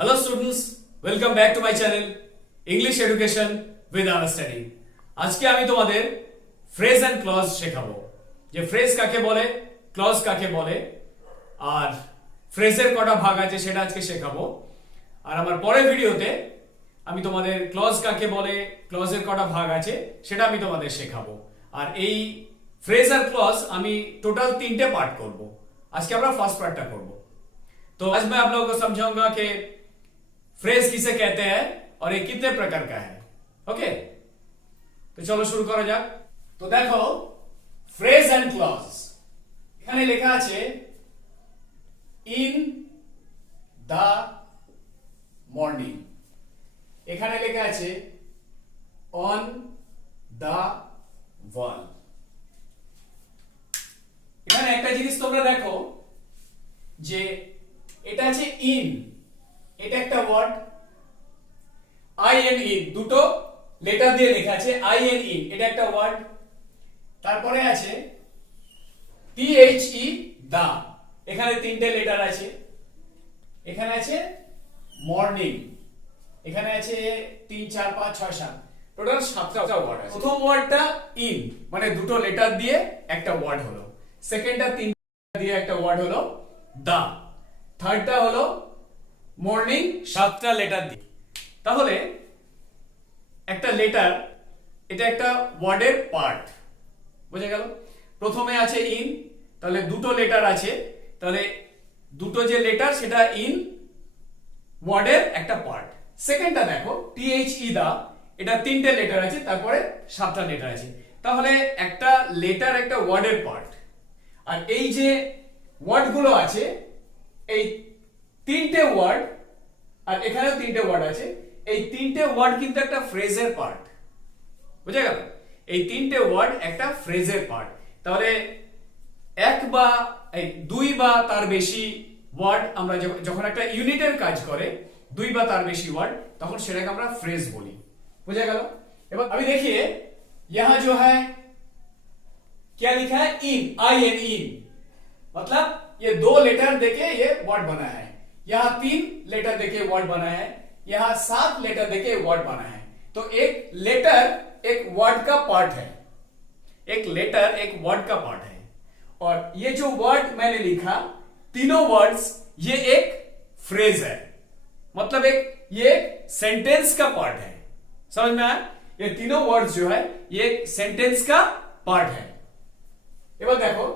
Hello students, welcome back to my channel English Education with our study. আজকে আমি তোমাদের phrase and clause শেখাবো যে ফ্রেজ কাকে বলে, ক্লজ কাকে বলে আর ফ্রেজের কটা ভাগ আছে সেটা আজকে শেখাবো। আর আমার পরের ভিডিওতে আমি তোমাদের ক্লজ কাকে বলে, ক্লজের কটা ভাগ আছে সেটা আমি তোমাদের শেখাবো। আর এই ফ্রেজ আর ক্লজ আমি টোটাল 3টে পার্ট করব। আজকে আমরা ফার্স্ট পার্টটা করব। तो आज मैं आप लोगों को समझाऊंगा कि फ्रेज किसे कहते हैं और ये कितने प्रकार का है। ओके, तो चलो शुरू करा जाक। तो देखो फ्रेज एंड क्लॉज এখানে লেখা আছে ইন দা মর্নিং, এখানে লেখা আছে অন দা ওয়াল। এখানে একটা জিনিস তোমরা দেখো যে এটা আছে ইন, এটা একটা ওয়ার্ড আই এন ইন, দুটো লেটার দিয়ে লেখা আছে আই এন ইন, এটা একটা ওয়ার্ড। তারপরে আছে টি এইচ ই দা, এখানে 3টে লেটার আছে। এখানে আছে মর্নিং, এখানে আছে 3 4 5 6 7, টোটাল 7টা ওয়ার্ড আছে। প্রথম ওয়ার্ডটা ইন মানে দুটো লেটার দিয়ে একটা ওয়ার্ড হলো, সেকেন্ডটা 3টা দিয়ে একটা ওয়ার্ড হলো দা, থার্ডটা হলো মর্নিং 7টা লেটার দিয়ে। তাহলে একটা লেটার এটা একটা ওয়ার্ডের পার্ট, বুঝা গেল? প্রথমে আছে ইন, তাহলে দুটো লেটার আছে, তাহলে দুটো যে লেটার সেটা ইন ওয়ার্ডের একটা পার্ট। সেকেন্ডটা দেখো টি এইচ ই দা, এটা 3টে লেটার আছে, তারপরে 7টা লেটার আছে। তাহলে একটা লেটার একটা ওয়ার্ডের পার্ট। আর এই যে ওয়ার্ডগুলো আছে এই 3টে ওয়ার্ড, আর এখানেও 3টে ওয়ার্ড আছে, এই 3টে ওয়ার্ড কিন্তু একটা ফ্রেজের পার্ট, বুঝা গেল? এই 3টে ওয়ার্ড একটা ফ্রেজের পার্ট। তাহলে এক বা দুই বা তার বেশি ওয়ার্ড আমরা যখন একটা ইউনিটের কাজ করে 2 বা তার বেশি ওয়ার্ড, তখন সেটাকে আমরা ফ্রেজ বলি, বুঝা গেল? এবার আমি देखिए यहां जो है क्या लिखा है इन, आई एन इन, मतलब ये 2 लेटर देके ये वर्ड बना है, यहां 3 लेटर देके वर्ड बना है, यहां 7 लेटर देके वर्ड बना है। तो एक लेटर एक वर्ड का पार्ट है, एक लेटर एक वर्ड का पार्ट है। और ये जो वर्ड मैंने लिखा, तीनों वर्ड्स ये एक फ्रेज है, मतलब ये एक सेंटेंस का पार्ट है। समझ में आया? ये तीनों वर्ड्स जो है ये एक सेंटेंस का पार्ट है। एबार देखो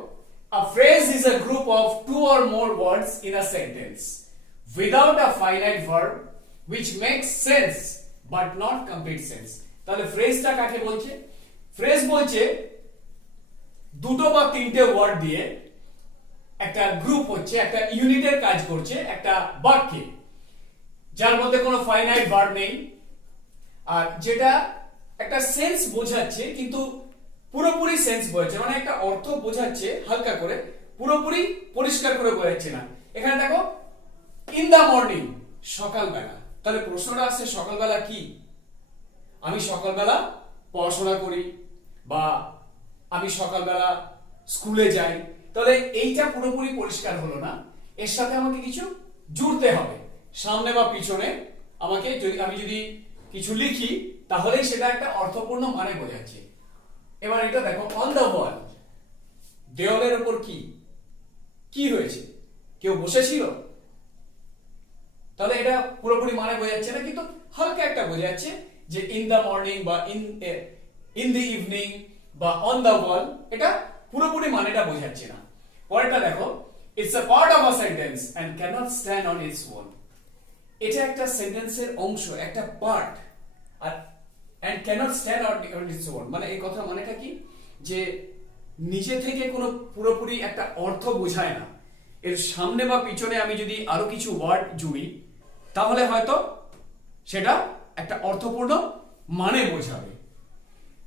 a phrase is a group of 2 or more words in a sentence without a finite verb which makes sense but not complete sense। তাহলে ফ্রেজটা কাকে বলছে? ফ্রেজ বলছে দুটো বা 3টে ওয়ার্ড দিয়ে একটা গ্রুপ হচ্ছে, একটা ইউনিটের কাজ করছে একটা বাক্যে, যার মধ্যে কোনো ফাইনাইট ভার্ব নেই, আর যেটা একটা সেন্স বোঝাচ্ছে কিন্তু পুরোপুরি সেন্স বোঝাচ্ছে, মানে একটা অর্থ বোঝাচ্ছে হালকা করে, পুরোপুরি পরিষ্কার করে বোঝাচ্ছে না। এখানে দেখো ইন দা মর্নিং, সকালবেলা। তাহলে প্রশ্নটা আসছে সকালবেলা কি? আমি সকালবেলা পড়াশোনা করি বা আমি সকালবেলা স্কুলে যাই। তাহলে এইটা পুরোপুরি পরিষ্কার হলো না, এর সাথে আমাকে কিছু জুড়তে হবে, সামনে বা পিছনে আমাকে আমি যদি কিছু লিখি তাহলেই সেটা একটা অর্থপূর্ণ মানে বোঝাচ্ছে। এবার এটা দেখো অন দা ওয়াল, দেওয়ালের উপর কি কি হয়েছে? কেউ বসেছিল? তাহলে এটা পুরোপুরি মানে বোঝাচ্ছে না, কিন্তু হালকা একটা বোঝাচ্ছে যে ইন দা মর্নিং বা ইন দি ইভিনিং বা অন দা ওয়াল, এটা পুরোপুরি মানেটা বোঝাচ্ছে না। পরেরটা দেখো it's a part of a sentence and can't stand on its own. এটা একটা সেন্টেন্সের অংশ, একটা পার্ট, আর and can't stand on its own মানে এই কথা মানেটা কি? যে নিজে থেকে কোনো পুরোপুরি একটা অর্থ বোঝায় না, এর সামনে বা পিছনে আমি যদি আরো কিছু ওয়ার্ড জুড়ি তাহলে হয়তো সেটা একটা অর্থপূর্ণ মানে বোঝাবে।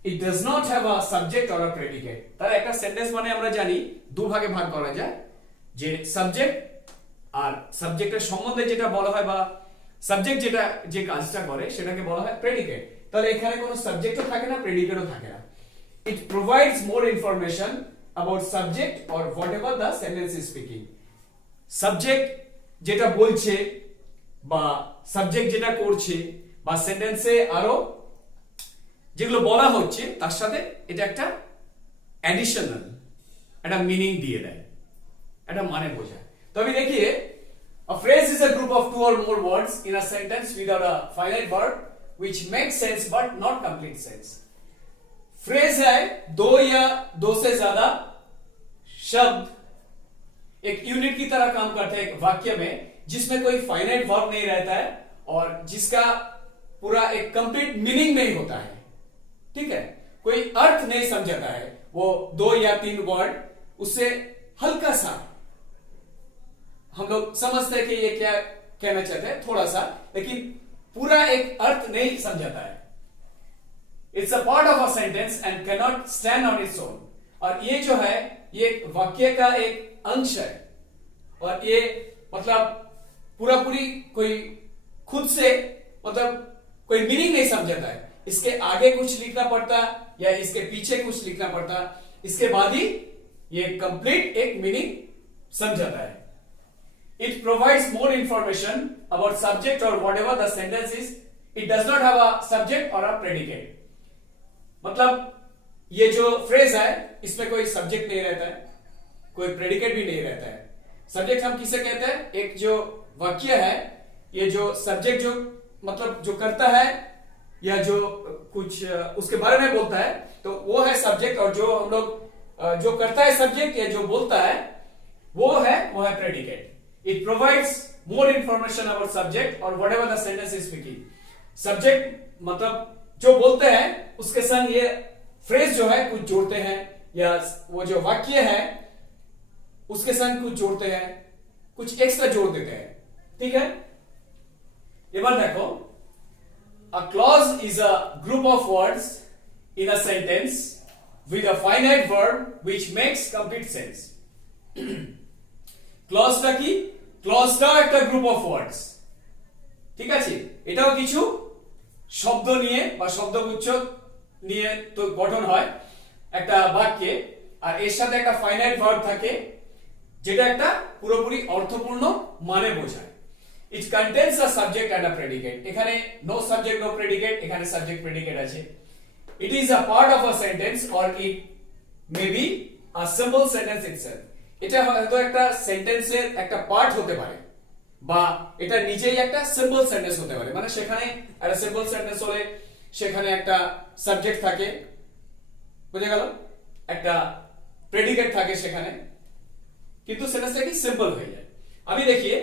It does not have a subject or a predicate. তাহলে একটা সেন্টেন্স মানে আমরা জানি দুভাগে ভাগ করা যায়, যে সাবজেক্ট আর সাবজেক্টের সম্বন্ধে যেটা বলা হয় বা সাবজেক্ট যেটা যে কাজটা করে সেটাকে বলা হয় প্রেডিকেট। তাহলে এখানে কোনো সাবজেক্টও থাকে না, প্রেডিকেটও থাকে না। ইট provides more information about subject or whatever the sentence is speaking. Subject যেটা বলছে বা সাবজেক্ট যেটা করছে বা সেন্টেন্সে আরো যেগুলো বলা হচ্ছে তার সাথে এটা একটা অ্যাডিশনাল একটা মিনিং দিয়ে দেয়, একটা মানে বোঝায়। তবে দেখিए a phrase is a group of two or more words in a sentence without a finite verb which makes sense but not complete sense। Phrase है दो या दो से ज्यादा शब्द एक यूनिट की तरह काम करते हैं एक वाक्य में, जिसमें कोई फाइनाइट वर्ब नहीं रहता है और जिसका पूरा एक कंप्लीट मीनिंग नहीं होता है, ठीक है, कोई अर्थ नहीं समझाता है, वो दो या तीन वर्ड उससे हल्का सा हम लोग समझते हैं कि ये क्या कहना चाहते हैं थोड़ा सा, लेकिन पूरा एक अर्थ नहीं समझाता है। It's a part of a sentence and can not stand on its own. और ये जो है ये वाक्य का एक अंश है और ये मतलब पूरा पूरी कोई खुद से मतलब कोई मीनिंग नहीं समझाता है, इसके आगे कुछ लिखना पड़ता या इसके पीछे कुछ लिखना पड़ता, इसके बाद ही ये कंप्लीट एक मीनिंग समझाता है। It provides more information about subject or whatever the sentence is. It does not have a subject or a predicate। मतलब ये जो फ्रेज है इसमें कोई सब्जेक्ट नहीं रहता है, कोई प्रेडिकेट भी नहीं रहता है। सब्जेक्ट हम किसे कहते हैं, एक जो वाक्य है ये जो सब्जेक्ट जो मतलब जो करता है या जो कुछ उसके बारे में बोलता है तो वो है सब्जेक्ट, और जो हम लोग जो करता है सब्जेक्ट या जो बोलता है वो है predicate. It provides more information about subject or whatever the sentence is speaking। Subject मतलब जो बोलते हैं उसके संग ये फ्रेज जो है कुछ जोड़ते हैं या वो जो वाक्य है उसके संग कुछ जोड़ते हैं, कुछ एक्स्ट्रा जोड़ देते हैं, ठीक है। एक बार देखो, a clause is a group of words in a sentence with a finite verb which makes complete sense। ক্লজটা কি, ক্লজটা একটা গ্রুপ অফ ওয়ার্ডস, ঠিক আছে, এটাও কিছু শব্দ নিয়ে বা শব্দগুচ্ছ নিয়ে তো গঠন হয় একটা বাক্যে, আর এর সাথে একটা ফাইনাইট ভার্ব থাকে যেটা একটা পুরোপুরি অর্থপূর্ণ মানে বোঝায়। It contains a subject and a predicate. এখানে নো সাবজেক্ট নো প্রেডিকেট, এখানে সাবজেক্ট প্রেডিকেট আছে। It is a part of a sentence or it may be a simple sentence itself. এটা হয়তো একটা সেন্টেন্সের একটা পার্ট হতে পারে বা এটা নিজেই একটা সিম্পল সেন্টেন্স হতে পারে, মানে সেখানে একটা সিম্পল সেন্টেন্স হলে সেখানে একটা সাবজেক্ট থাকে, বুঝে গেল, একটা প্রেডিকেট থাকে সেখানে, কিন্তু সেন্টেন্সটা কি সিম্পল হয়ে যায়। আমি দেখিए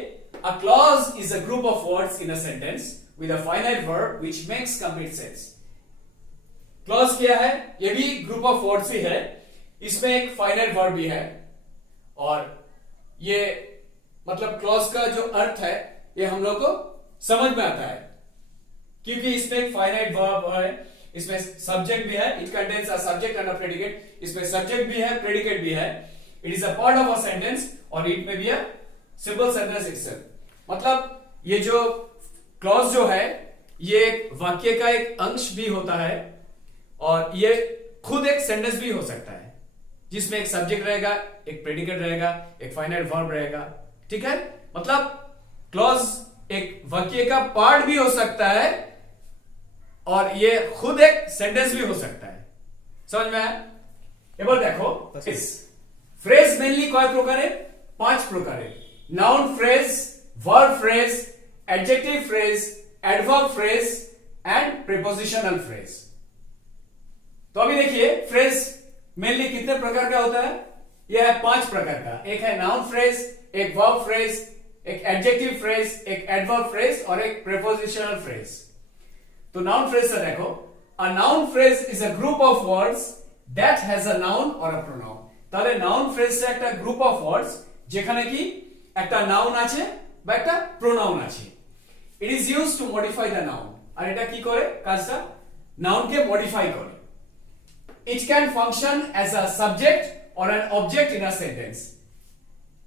a clause is a group of words in a sentence with a finite verb which makes complete sense। Clause क्या है, ये भी ग्रुप ऑफ वर्ड्स ही है, इसमें एक फाइनाइट वर्ब भी है और ये मतलब क्लॉज का जो अर्थ है ये हम लोग को समझ में आता है क्योंकि इसमें एक फाइनाइट वर्ब है, इसमें सब्जेक्ट भी है, it contains a subject and a predicate, इसमें सब्जेक्ट भी है प्रेडिकेट भी है, it is a part of a sentence और इट में be a simple sentence itself. मतलब ये जो क्लॉज जो है ये एक वाक्य का एक अंश भी होता है और ये खुद एक सेंटेंस भी हो सकता है जिसमें एक सब्जेक्ट रहेगा, एक प्रेडिकेट रहेगा, एक फाइनाइट वर्ब रहेगा, ठीक है। मतलब क्लॉज एक वाक्य का पार्ट भी हो सकता है और ये खुद एक सेंटेंस भी हो सकता है। समझ में आया? এবার দেখো ফ্রেজ মেইনলি কয় প্রকারে, 5 প্রকারে। Noun phrase, verb phrase, adjective phrase, adverb phrase and prepositional phrase. तो अभी देखिए फ्रेज मेनली कितने प्रकार का होता है, यह है 5 प्रकार का। एक है नाउन फ्रेज, एक वर्ब फ्रेज, एक एडजेक्टिव फ्रेज, एक एडवर्ब फ्रेज और एक प्रीपोजिशनल फ्रेज। तो नाउन फ्रेज से देखो, a noun phrase is a group of words that has a noun or a pronoun। তাহলে নাউন ফ্রেজ সে একটা গ্রুপ অফ ওয়ার্ডস যেখানে কি একটা নাউন আছে বা একটা প্রোনাউন আছে। It is used to modify the noun. আর এটা কি করে কাজটা, নাউনকে মডিফাই করে। It can function as a subject or an object in a sentence.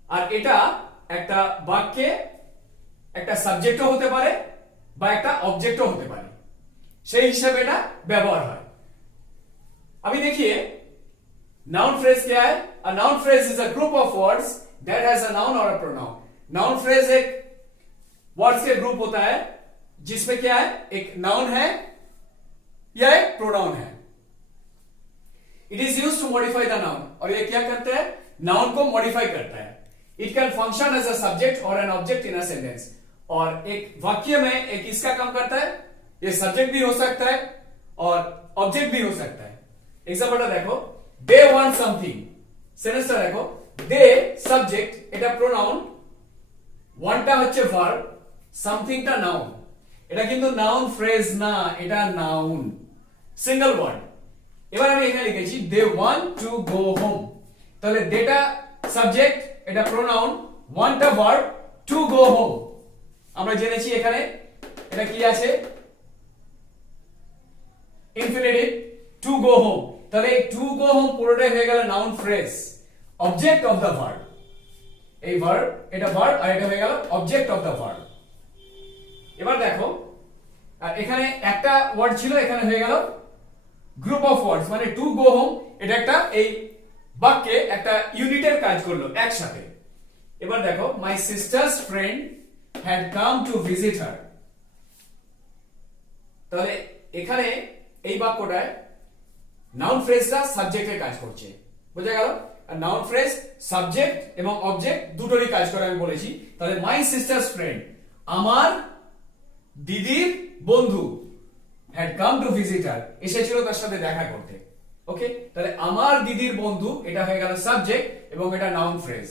আর এটা একটা বাক্যে একটা সাবজেক্টও হতে পারে বা একটা অবজেক্টও হতে পারে, সেই হিসাবে এটা ব্যবহার হয়। अभी देखिए नाउन फ्रेज क्या है, a noun phrase is a group of words that has a noun और अ प्रोनाउन। नाउन फ्रेज एक वर्ड्स के ग्रुप होता है जिसमें क्या है, एक नाउन है या एक प्रोनाउन है। It is used to modify the noun, और ये क्या करता है, नाउन को मॉडिफाई करता है। It can function as a subject or an object in a sentence, और एक वाक्य में एक इसका काम करता है, ये सब्जेक्ट भी हो सकता है और ऑब्जेक्ट भी हो सकता है। एग्जांपलটা देखो, दे वांट समथिंग, সেন্টেন্সটা দেখো, দে সাবজেক্ট, এটা প্রোনাউন, ওয়ানটা হচ্ছে ভার্ব, সামথিংটা নাউন। এটা কিন্তু নাউন ফ্রেজ না, এটা নাউন, সিঙ্গেল ওয়ার্ড। এবার আমি এখানে লিখেছি they want to go home, তাহলে দেটা সাবজেক্ট, এটা প্রোনাউন, ওয়ান্টটা ভার্ব, টু গো হোম আমরা জেনেছি এখানে এটা কি আছে, ইনফিনিটিভ, টু গো হোম। তাহলে এই টু গো হোম পুরোটাই হয়ে গেল noun phrase, object of the verb. এই ভার্ব, এটা ভার্ব, আর এটা হয়ে গেল অবজেক্ট অফ দ্য ভার্ব। এবার দেখো, আর এখানে একটা ওয়ার্ড ছিল, এখানে হয়ে গেল গ্রুপ অফ ওয়ার্ডস, মানে টু গো হোম এটা একটা এই বাক্যে একটা ইউনিটের কাজ করলো একসাথে। এবার দেখো, my sister's friend had come to visit her, তাহলে এখানে এই বাক্যটায় নাউন ফ্রেজটা সাবজেক্টের কাজ করছে, বোঝা গেল? আর নাউন ফ্রেজ সাবজেক্ট এবং অবজেক্ট দুটোরই কাজ করে আমি বলেছি। তাহলে মাই সিস্টার্স ফ্রেন্ড, আমার দিদির বন্ধু, had come to visit her, এসেছিল তার সাথে দেখা করতে। ওকে, তাহলে আমার দিদির বন্ধু এটা হয়ে গেল সাবজেক্ট এবং এটা নাউন ফ্রেজ।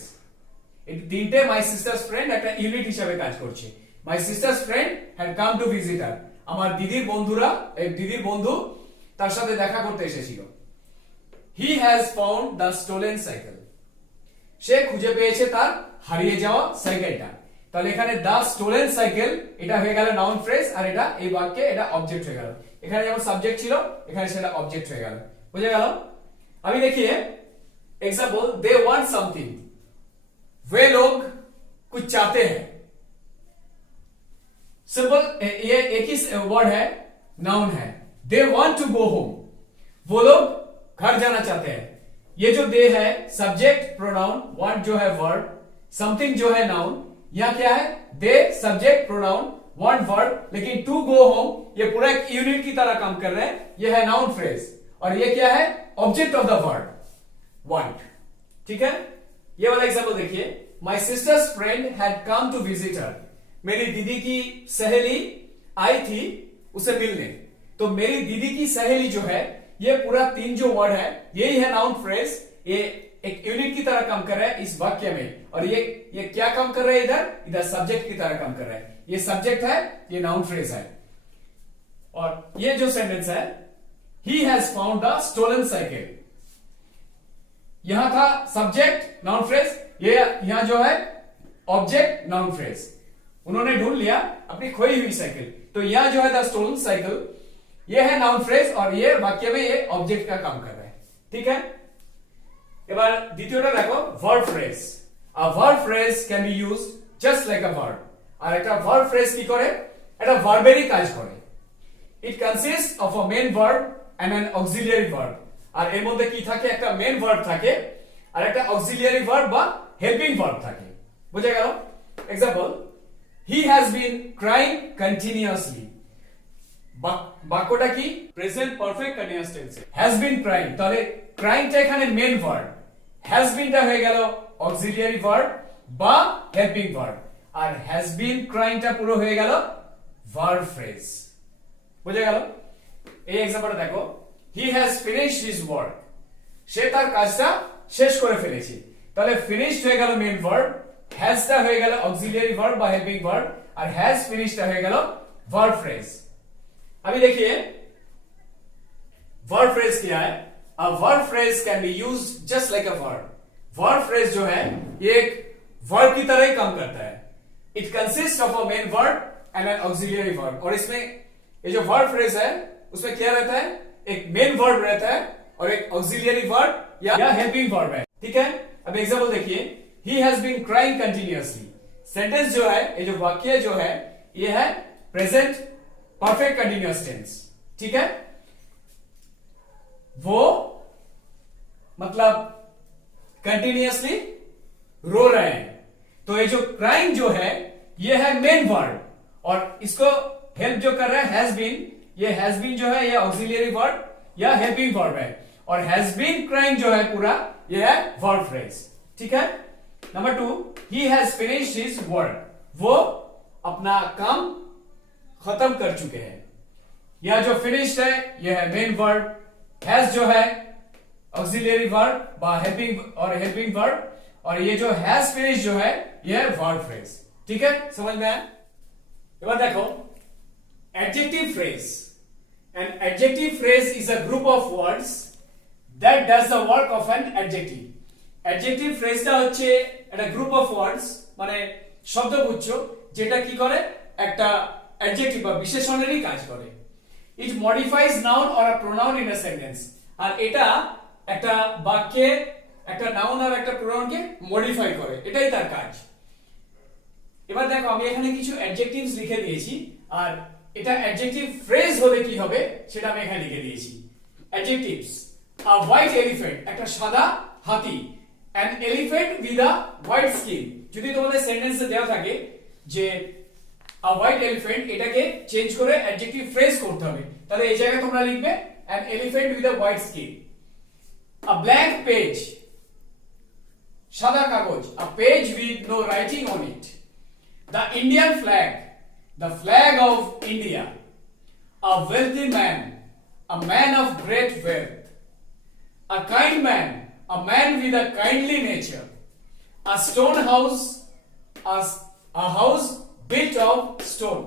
এই তিনটে মাই সিস্টার্স ফ্রেন্ড একটা ইউনিট হিসেবে কাজ করছে। My sister's friend had come to visit her, আমার দিদির বন্ধুরা, দিদির বন্ধু তার সাথে দেখা করতে এসেছিল। He has found the stolen cycle, সে খুঁজে পেয়েছে তার হারিয়ে যাওয়া সাইকেলটা। তাহলে এখানে দ্য স্টোলেন সাইকেল এটা হয়ে গেল নাউন ফ্রেজ, আর এটা এই বাক্যে এটা অবজেক্ট হয়ে গেল। এখানে যেমন সাবজেক্ট ছিল, এখানে সেটা অবজেক্ট হয়ে গেল, বুঝে গেল? আমি देखिए एग्जांपल, दे वांट समथिंग, वे लोग कुछ चाहते हैं। सिंपल, ये एक ही वर्ड है, नाउन है। They want to go home, वो लोग घर जाना चाहते हैं। ये जो दे है सब्जेक्ट प्रोनाउन, वांट जो है वर्ब, समथिंग जो है नाउन। यहां क्या है, दे सब्जेक्ट प्रोनाउन, वांट वर्ब, लेकिन टू गो होम ये पूरा एक यूनिट की तरह काम कर रहे हैं। ये है नाउन फ्रेज, और ये क्या है, object of the word want. ठीक है, ये वाला एग्जांपल देखिए, my sister's friend had come to visit her, मेरी दीदी की सहेली आई थी उसे मिलने। तो मेरी दीदी की सहेली जो है, ये पूरा तीन जो वर्ड है यही है नाउन फ्रेज, ये एक यूनिट की तरह काम कर रहा है इस वाक्य में। और ये क्या काम कर रहा है, इधर सब्जेक्ट की तरह काम कर रहा है। ये सब्जेक्ट है, ये नाउन फ्रेज है। और ये जो सेंटेंस है, he has found the stolen cycle, यहां था सब्जेक्ट नाउन फ्रेज, ये यहां जो है ऑब्जेक्ट नाउन फ्रेज। उन्होंने ढूंढ लिया अपनी खोई हुई साइकिल, तो यहां जो है द स्टोलन साइकिल, ये है नाउन फ्रेज, और ये वाक्य में ये ऑब्जेक्ट का काम कर रहा है। ठीक है, এবার দ্বিতীয়টা দেখো, verb phrase. A verb phrase can be used just like a verb, আর একটা ভার্ব ফ্রেজ কি করে, এটা ভার্বেরই কাজ করে। It consist of a main verb and an auxiliary verb, আর এর মধ্যে কি থাকে, একটা মেন ভার্ব থাকে আর একটা অক্সিলিয়ারি ভার্ব বা হেল্পিং ভার্ব থাকে, বুঝা গেল? Example, he has been crying continuously, বাক্যটা কি, প্রেজেন্ট পারফেক্ট কন্টিনিউয়াস টেন্সে, has been crying, তাহলে ক্রাইংটা এখানে মেন ভার্ব, has beenটা হয়ে গেল অক্সিলিয়ারি ভার্ব বা হেল্পিং ভার্ব, আর has been cryingটা পুরো হয়ে গেল ভার্ব ফ্রেজ, বুঝা গেল? এই এক্সাম্পলটা দেখো, he has finished his work, সে তার কাজটা শেষ করে ফেলেছে। তাহলে finished হয়ে গেল মেইন ভার্ব, has টা হয়ে গেল অক্সিলিয়ারি ভার্ব বা হেল্পিং ভার্ব, আর has finished টা হয়ে গেল ভার্ব ফ্রেজ। अभी देखिए वर्ब फ्रेज क्या है, a verb phrase can be used just like a verb। verb phrase जो है ये एक verb की तरह ही काम करता है। it consists of a main verb and an auxiliary verb, और इसमें ये जो verb phrase है उसमें क्या रहता है, एक मेन वर्ब रहता है और एक ऑक्सिलियरी वर्ब या हेल्पिंग वर्ब है। ठीक है, अब एग्जांपल देखिए, he has been crying continuously, sentence जो है, ये जो वाक्य जो है, ये है प्रेजेंट परफेक्ट कंटिन्यूअस टेंस। ठीक है, वो मतलब कंटिन्यूअसली रो रहे हैं, तो ये जो क्राइंग जो है ये है मेन वर्ब और इसको हेल्प जो कर रहा है हैज बीन, ये हैज बीन जो है ये ऑक्सिलियरी वर्ब या हेल्पिंग वर्ब है और हैज बीन क्राइंग जो है पूरा ये है वर्ब फ्रेज, ठीक है। Number 2, he has finished his work, वो अपना काम खत्म कर चुके हैं। यह जो फिनिश्ड है यह है मेन वर्ब, हैज जो है ऑक्सिलियरी वर्ब बा हेल्पिंग वर्ब और ये जो हैज फिनिश्ड जो है यह है वर्ब फ्रेज, ठीक है, समझ में आया। एक बार देखो adjective phrase, an adjective phrase is a group of words that does the work of an adjective. Adjective ফ্রেজটা হচ্ছে একটা গ্রুপ অফ ওয়ার্ডস মানে শব্দগুচ্ছ যেটা কি করে একটা অ্যাডজেক্টিভ বা বিশেষণেরই কাজ করে। It modifies noun or a pronoun in a sentence, আর এটা একটা বাক্যে একটা নাউন আর একটা প্রোনাউনকে মডিফাই করে, এটাই তার কাজ। এবার দেখো আমি এখানে কিছু অ্যাডজেক্টিভস লিখে দিয়েছি আর এটা অ্যাডজেক্টিভ ফ্রেজ হলে কি হবে সেটা আমি এখানে লিখে দিয়েছি। অ্যাডজেক্টিভস, আ হোয়াইট এলিফ্যান্ট, একটা সাদা হাতি, an elephant with a white skin। যদি তোমাদের সেন্টেন্সে দেওয়া থাকে যে a white elephant, এটাকে চেঞ্জ করে অ্যাডজেক্টিভ ফ্রেজ করতে হবে, তাহলে এই জায়গায় তোমরা লিখবে an elephant with a white skin। a blank page, সাদা কাগজ, a page with no writing on it। the Indian flag, the flag of India। a wealthy man, a man of great wealth। a kind man, a man with a kindly nature। a stone house, a house built of stone।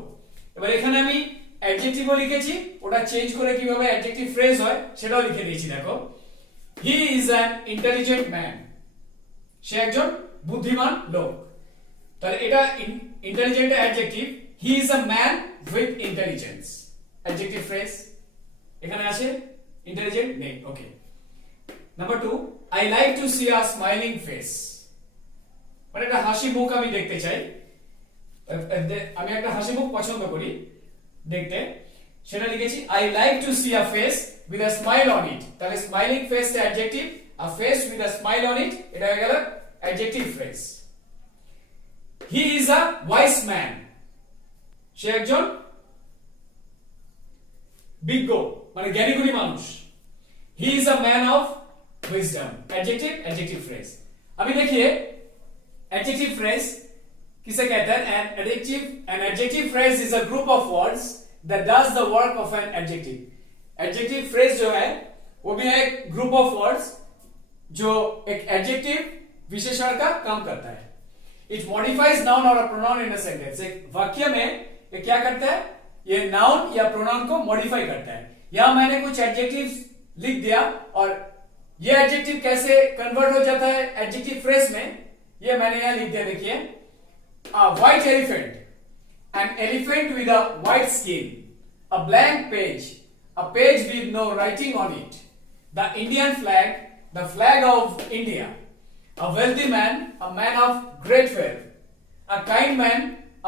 এবার এখানে আমি অ্যাডজেক্টিভও লিখেছি, ওটা change করে কিভাবে adjective phrase হয় সেটাও লিখে দিয়েছি। দেখো he is an intelligent man, সে একজন বুদ্ধিমান লোক, তাহলে এটা intelligent adjective. He is a man with intelligence, adjective phrase এখানে আছে, ইন্টেলিজেন্ট নেই, okay. Number 2, I like to see a smiling face, মানে একটা হাসি মুখ আমি দেখতে চাই, আমি একটা হাসি মুখ পছন্দ করি দেখতে, সেটা লিখেছি I like to see a face with a smile on it। তাহলে স্মাইলিং ফেস টা adjective, a face with a smile on it এটা হয়ে গেল adjective phrase. He is a wise man, সে একজন বিজ্ঞ মানে জ্ঞানীগুণী মানুষ। He is a man of wisdom, adjective phrase। अभी देखिए adjective phrase किसे कहते हैं? an adjective phrase is a group of words that does the work of an adjective। adjective phrase जो है वो भी है एक group of words जो एक adjective विशेषण का काम करता है। it modifies noun or a pronoun in a sentence। एक वाक्य में ये क्या करता है? ये noun या pronoun को modify करता है। यहां मैंने कुछ adjectives लिख दिया और ये एडजेक्टिव कैसे कन्वर्ट हो जाता है एडजेक्टिव फ्रेज में, ये मैंने यहां लिख दिया, देखिए a white elephant, an elephant with a white skin, a blank page, a page with no writing on it, the Indian flag, the flag of India, a wealthy man, a man of great wealth, a kind man,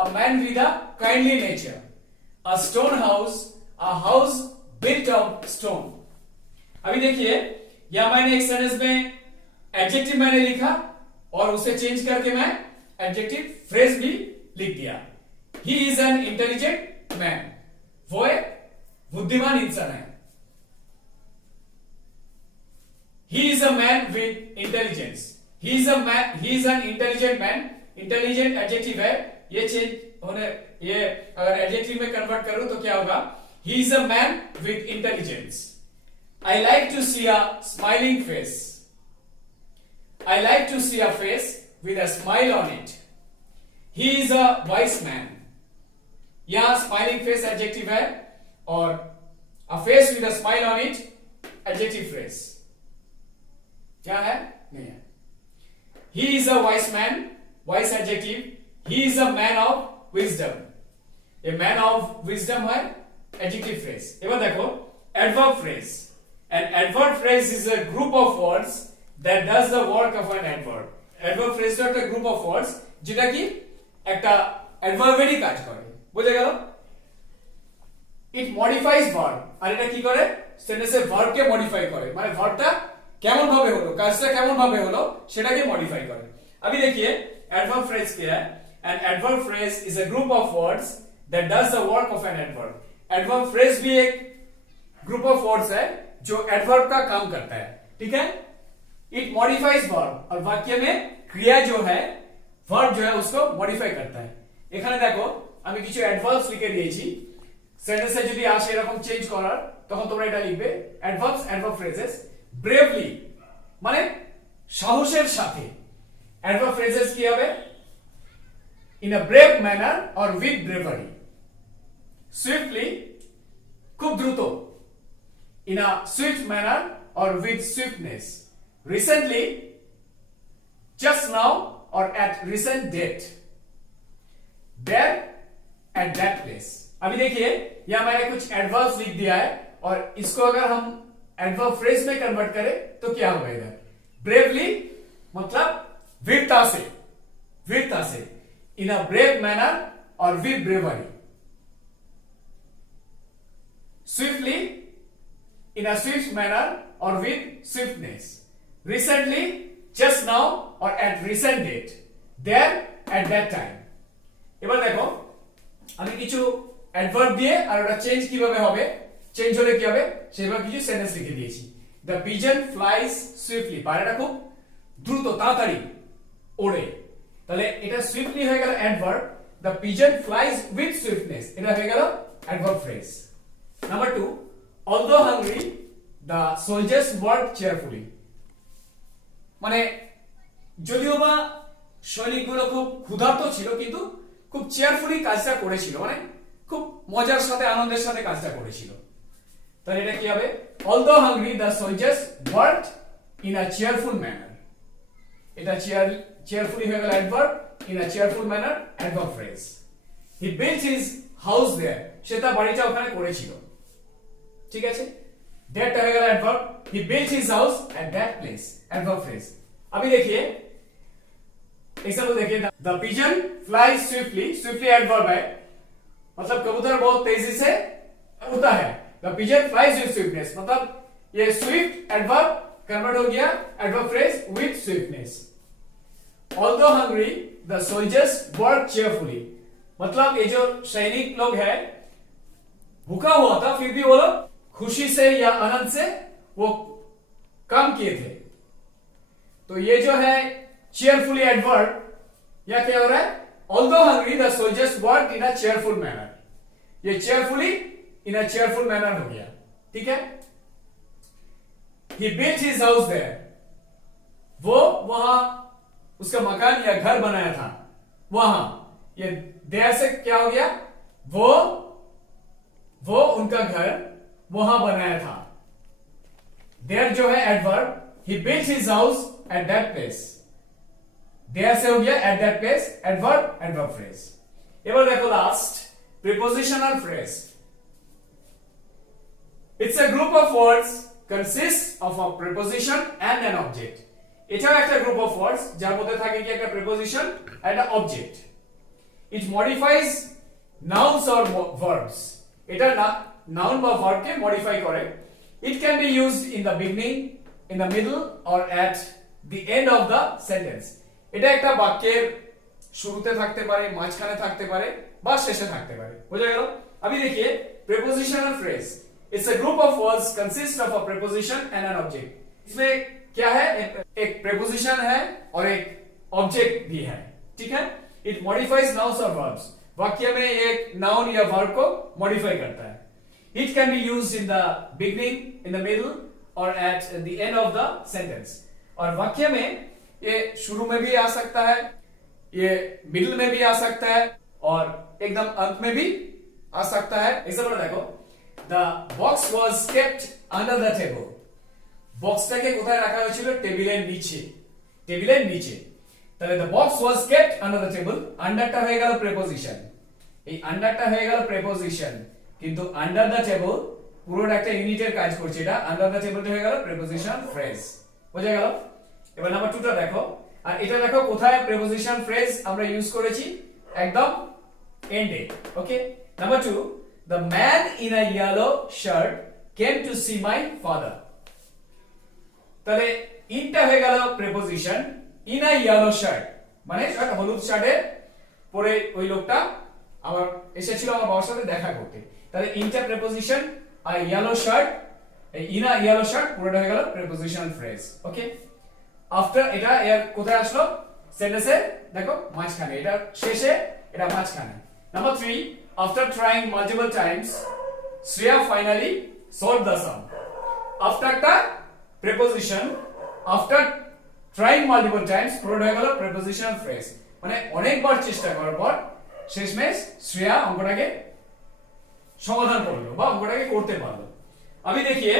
a man with a kindly nature, a stone house, a house built of stone। अभी देखिए या मैंने एक sentence में adjective मैंने लिखा और उसे चेंज करके मैं एडजेक्टिव फ्रेज भी लिख दिया। He is an intelligent man, वो एक बुद्धिमान इंसान है। He is a man with intelligence, he is an intelligent man, intelligent adjective है, ये चेंज होने, ये अगर एडजेक्टिव में कन्वर्ट करूं तो क्या होगा? He is a man with intelligence. I like to see a smiling face, I like to see a face with a smile on it। he is a wise man, यहां smiling face adjective है और a face with a smile on it adjective phrase क्या है? नहीं है। he is a wise man, wise adjective। he is a man of wisdom, ये man of wisdom है adjective phrase। एबार देखो adverb phrase। An adverb phrase is a group of words that does the work of an adverb। adverb phrase তো একটা group of words যেটা কি একটা অ্যাডভার্বেরই কাজ করে, বুঝে গেল? it modifies verb, আর এটা কি করে? সেন্টেন্সের ভার্বকে মডিফাই করে, মানে ভার্বটা কেমন ভাবে হলো, কাজটা কেমন ভাবে হলো সেটাকে মডিফাই করে। अभी देखिए adverb phrase क्या है? an adverb phrase is a group of words that does the work of an adverb. Adverb phrase भी एक group of words है जो adverb का काम करता है, ठीक है? It modifies verb, और वाक्य में क्रिया जो है verb जो है उसको modify करता है। এখানে দেখো আমি কিছু adverbs লিখে দিয়েছি, সেন্টেন্সে যদি আসে এরকম চেঞ্জ করার তখন তোমরা এটা লিখবে adverbs, adverb phrases, bravely মানে সাহসের সাথে। adverb phrases কি হবে? In a brave manner or with bravery. Swiftly খুব দ্রুত, in a swift manner or with swiftness. Recently, just now or at recent date. There, at that place. अभी देखिए यहाँ मैंने कुछ adverbs लिख दिया है और इसको अगर हम adverb phrase में कन्वर्ट करें तो क्या होगा इधर? Bravely मतलब वीरता से, वीरता से, in a brave manner or with bravery. Swiftly, in a swift manner or with swiftness. Recently, just now or at recent date. There, at that time. এবার দেখো আমি কিছু অ্যাডভার্ব দিয়ে আর ওটা চেঞ্জ কিভাবে হবে, চেঞ্জ হলে কি হবে সেভাবে কিছু সেন্টেন্স লিখে দিয়েছি। The pigeon flies swiftly, পায়রাটা খুব দ্রুত তাড়াতাড়ি ওড়ে, তাহলে এটা swiftly হয়ে গেল adverb. The pigeon flies with swiftness, এটা হয়ে গেল adverb phrase. Number 2, although hungry the soldiers worked cheerfully, মানে যদিও বা সৈনিকগুলো খুব ক্ষুধার্ত ছিল কিন্তু খুব চেয়ারফুলি কাজটা করেছিল, মানে খুব মজার সাথে আনন্দের সাথে কাজটা করেছিল। তাহলে এটা কি হবে? although hungry the soldiers worked in a cheerful manner, এটা cheerfully হয়ে গেল adverb, in a cheerful manner adverb phrase. He built his house there, সে তার বাড়িটা ওখানে করেছিল, ঠিক আছে? that হয়ে গেল adverb, he built his house at that place, adverb phrase. अभी देखिए एग्जांपल देखिए, the pigeon flies swiftly, swiftly adverb है, मतलब कबूतर बहुत तेजी से उड़ता है। the pigeon flies with swiftness, मतलब ये swift adverb कन्वर्ट हो गया adverb phrase with swiftness. although hungry the soldiers worked cheerfully, मतलब ये जो सैनिक लोग है भूखा हुआ था फिर भी वो लोग खुशी से या आनंद से वो काम किए थे। तो ये जो है cheerfully adverb, या क्या हो रहा है? although hungry the soldiers worked in a cheerful manner, ये cheerfully in a cheerful manner हो गया, ठीक है? he built his house there, वो वहां उसका मकान या घर बनाया था वहां, ये there से क्या हो गया? वो उनका घर वहां बनाया था। there जो है adverb, he built his house at that place, there से हो गया at that place adverb, adverb phrase। এবার দেখো last prepositional phrase, it's a group of words consists of a preposition and an object। এটাও একটা group of words যার মধ্যে থাকে কি একটা প্রিপোজিশন আর একটা object. It modifies nouns or verbs, এটা নাউন বা ভার্বকে মডিফাই করে। It can be used in the beginning, in the middle or at the end of the sentence. এটা একটা বাক্যের শুরুতে থাকতে পারে, মাঝখানে থাকতে পারে বা শেষে থাকতে পারে। বোঝা গেল? अभी देखिए prepositional phrase, it's a group of words consist of a preposition and an object। इसमें क्या है? एक preposition है और एक object भी है, ठीक है? It modifies nouns or verbs, वाक्य में एक noun या verb को modify करता है। It can be used in the beginning, in the middle or at the end of the sentence। और वाक्य में ये शुरू में भी आ सकता है, ये मिडिल में भी आ सकता है और एकदम अंत में भी आ सकता है। एग्जांपल देखो, the box was kept under the table, বক্সটাকে কোথায় রাখা হয়েছিল? টেবিলের নিচে, টেবিলের নিচে। তাহলে the box was kept under the table, আন্ডারটা হয়ে গেল প্রিপোজিশন, এই আন্ডারটা হয়ে গেল প্রিপোজিশন, কিন্তু আন্ডার দ্য টেবল পুরোটা একটা ইউনিটের কাজ করছে, এটা আন্ডার দ্য টেবলটা হয়ে গেল প্রিপোজিশন ফ্রেজ। বোঝা গেল? এবার নাম্বার 2টা দেখো, আর এটা দেখো কোথায় প্রিপোজিশন ফ্রেজ আমরা ইউজ করেছি, একদম এন্ডে। ওকে, number 2, the man in a yellow shirt came to see my father। তাহলে ইনটা হয়ে গেল preposition, in a yellow shirt মানে হলুদ শার্টের পরে ওই লোকটা আবার এসেছিল আমার বাবার সাথে দেখা করতে। তাহলে ইনটা প্রিপোজিশন আর ইয়েলো শার্ট, এই ইনা ইয়েলো শার্ট পুরোটা হয়ে গেল প্রিপোজিশনাল ফ্রেজ। ওকে, আফটার এটা এর কোথায় আসলো সেন্টেন্সে, দেখো মাঝখানে, এটা শেষে, এটা মাঝখানে। Number 3, after trying multiple times Shreya finally solved the sum. after একটা preposition, after trying multiple times পুরোটা হয়ে গেল prepositional phrase, মানে অনেকবার চেষ্টা করার পর শেষমেশ শ্রেয়া অঙ্কটাকে সমাধান করলো বা অঙ্কটাকে করতে পারলো। আমি দেখিয়ে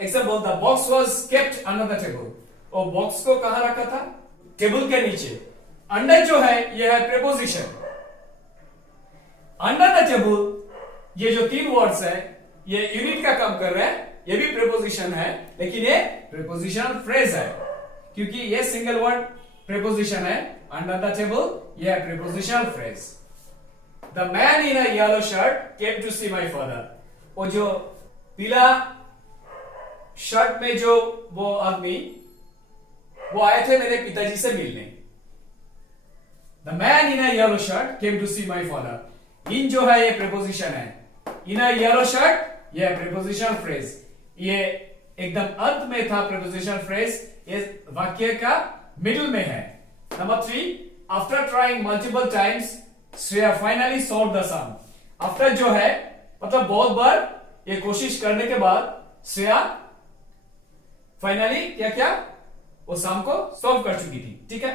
example, the box was kept under the table। और बॉक्स को कहां रखा था, टेबल के नीचे। अंडर जो है ये है प्रीपोजिशन, अंडर द टेबल ये जो 3 वर्ड्स है ये यूनिट का काम कर रहे हैं, ये भी प्रीपोजिशन है लेकिन ये प्रीपोजिशनल फ्रेज है क्योंकि ये सिंगल वर्ड प्रीपोजिशन है। अंडर द टेबल ये है prepositional phrase. The man in a yellow shirt came to see my father. वो जो पीला शर्ट में जो वो आदमी वो आए थे मेरे पिताजी से मिलने। The man in a yellow shirt came to see my father। इन जो है ये प्रीपोजिशन है, in a yellow shirt ये प्रीपोजिशनल फ्रेज, ये एकदम अंत में था प्रीपोजिशनल फ्रेज, ये वाक्य का मिडिल में है। Number 3, after trying multiple times Shreya finally solved the sum। after जो है मतलब बहुत बार ये कोशिश करने के बाद श्रेया फाइनली क्या क्या वो सम को सॉल्व कर चुकी थी। ठीक है,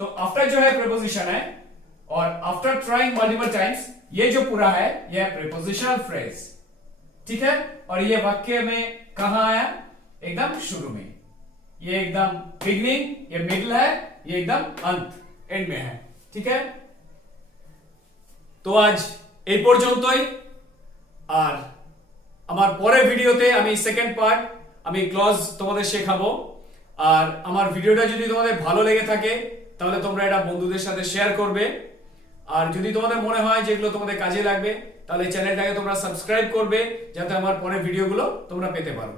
तो आफ्टर जो है प्रीपोजिशन है और आफ्टर ट्राइंग मल्टीपल टाइम्स ये जो पूरा है ये है प्रीपोजिशनल फ्रेज। ठीक है, और ये वाक्य में कहां आया, एकदम शुरू में, ये एकदम बिगनिंग, ये मिडिल है, ये एकदम अंत एंड में है। ठीक है, তো আজ এই পর্যন্তই, আর আমার পরের ভিডিওতে আমি সেকেন্ড পার্ট আমি ক্লজ তোমাদের শেখাবো। আর আমার ভিডিওটা যদি তোমাদের ভালো লেগে থাকে তাহলে তোমরা এটা বন্ধুদের সাথে শেয়ার করবে, আর যদি তোমাদের মনে হয় যেগুলো তোমাদের কাজে লাগবে তাহলে চ্যানেলটাকে তোমরা সাবস্ক্রাইব করবে যাতে আমার পরের ভিডিওগুলো তোমরা পেতে পারো।